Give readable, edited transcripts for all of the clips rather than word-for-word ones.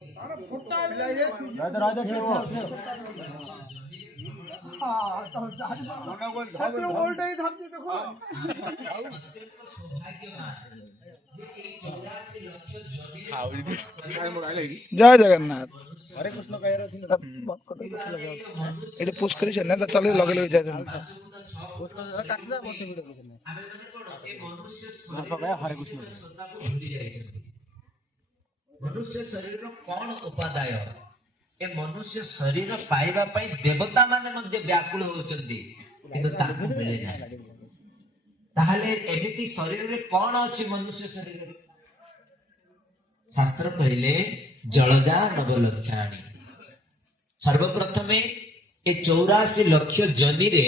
जय जगन्नाथ हरे कृष्ण ये पुश कर चल लगे लगे जय जगन्नाथ हरे कृष्ण मनुष्य शरीर कौन उपादाय ए मनुष्य शरीर पाइबा पई देवता माने मध्ये व्याकुल होचंदी किंतु ताकू मिले नाही ताहले एमिति शरीर रे कौन अछि मनुष्य शरीर रे शास्त्र कहले जलजा नवलक्षाणी सर्वप्रथमे ए 84 लक्ष जनी रे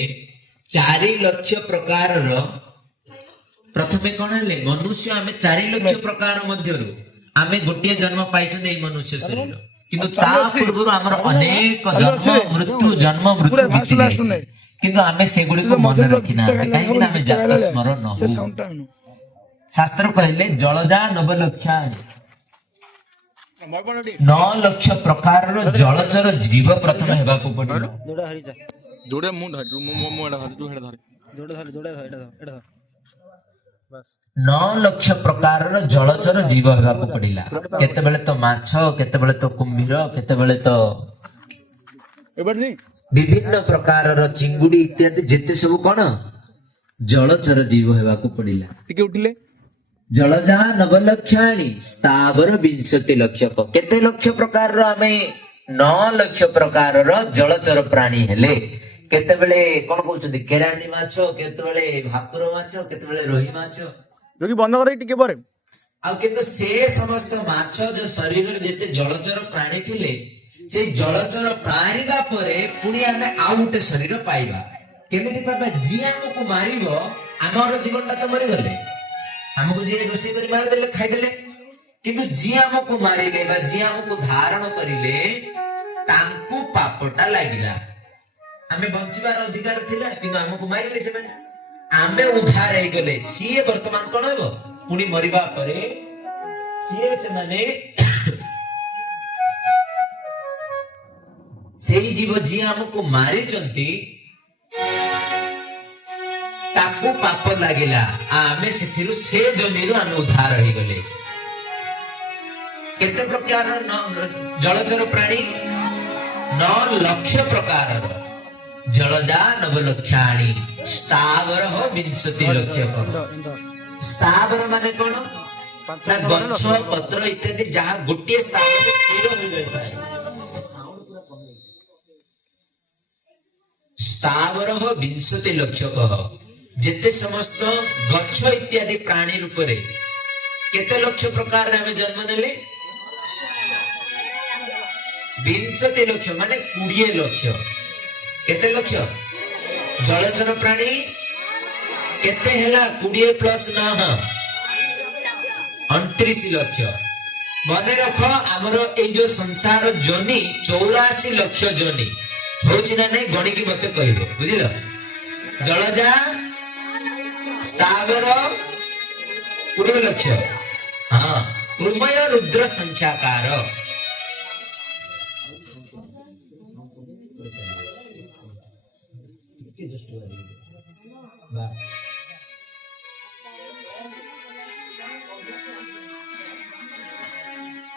4 लक्ष प्रकार रो प्रथमे कोन हेले मनुष्य आमे 4 लक्ष प्रकार मध्यरु आमे गोटे जन्म पाइछन ए मनुष्य शरीर किंतु ता पूर्व हमर अनेक जन्म मृत्यु किंतु आमे सेगुडी को मन रखिना काहे कि आमे जात स्मरण न शास्त्र कहले जलजा नवलक्षा 9 लक्ष प्रकार रो जलचर जीव प्रथम हेबा को पड़िलो जोड़ा हरिजा जोड़े मुंड मो एडा धर जोड़ा धर जोड़ा एडा बस 9 लक्ष प्रकार रो जलचर जीव हेबा को पड़िला केते बेले तो माछ केते बेले तो कुंभीर केते बेले तो एबडनी विभिन्न प्रकार रो चिंगुडी इत्यादि जेते सब कोन जलचर जीव हेबा को पड़िला टिके उठिले जलजा नवलक्षाणी स्थावर 20 लक्ष केते लक्ष प्रकार रो आमे 9 लक्ष प्रकार रो जलचर प्राणी हेले केते बेले कोन कहउछथि केराणी माछ केते बेले भाकुर माछ केते बेले रोही माछ जो कि बंद करे टिके परे आ किंतु से समस्त माछ जो शरीर रे जेते जलचर प्राणी थिले से जलचर प्राणी बा परे पुनी आमे आ उटे शरीर पाइबा केमिति पाबा जी हमको मारिबो हमर जीवनटा तो मरि गले हमको जी रोषे कर मार देले खाइ देले किंतु जी हमको मारिले बा जी हमको धारण करिले तांकु पापटा लागिला हमें बंचिबार अधिकार थिला किंतु हमको मारिले से माने आमे उद्धार हे गले सीए वर्तमान कोन हेबो पुनी मरिबा परे सीए से माने सेही जीव जी हमको मारि चंती ताकू पाप लागिला आमे सिथिरु से जनीरु आमे उद्धार हे गले केते प्रकार जलचर प्राणी 9 लक्ष प्रकार जलजा नवलक्षाणी स्थावर हो 20 लक्ष स्थावर माने कोन ना गछ पत्र इत्यादि जहा गोटे स्थान रे स्थिर हो जाय स्थावर हो 20 लक्ष कह जेते समस्त गछ इत्यादि प्राणी रूप रे केते लक्ष प्रकार रे हमें जन्म नेले 20 लक्ष माने 20 लक्ष केते लक्ष जलचर प्राणी केते हैला 20 प्लस 9 29 लक्ष मने रखो हमर ए जो संसार जोनी 84 लक्ष जोनी होची ना नहीं गणी की मते कहबो बुझिलो जलजा स्थावर 20 लक्ष हां उर्मय रुद्र संख्याकार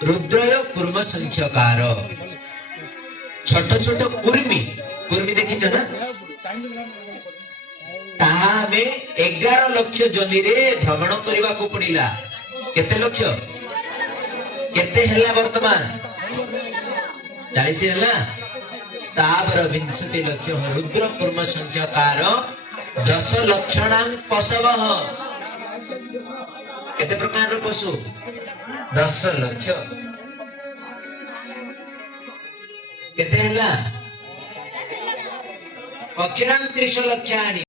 रुद्रय कुर्म संख्याकार छोट छोट कुर्मी कुर्मी देखी ना ताहा में 11 लक्ष जनी रे भ्रमण करबा को पड़िला केते लक्ष केते हैला वर्तमान 40 हैला स्थावर 20 लक्ष रुद्र कुर्म संख्याकार 10 लक्षणां पशवः केते प्रकार पशु 10 लक्ष केते हैला पक्षिणां 30 लक्षानि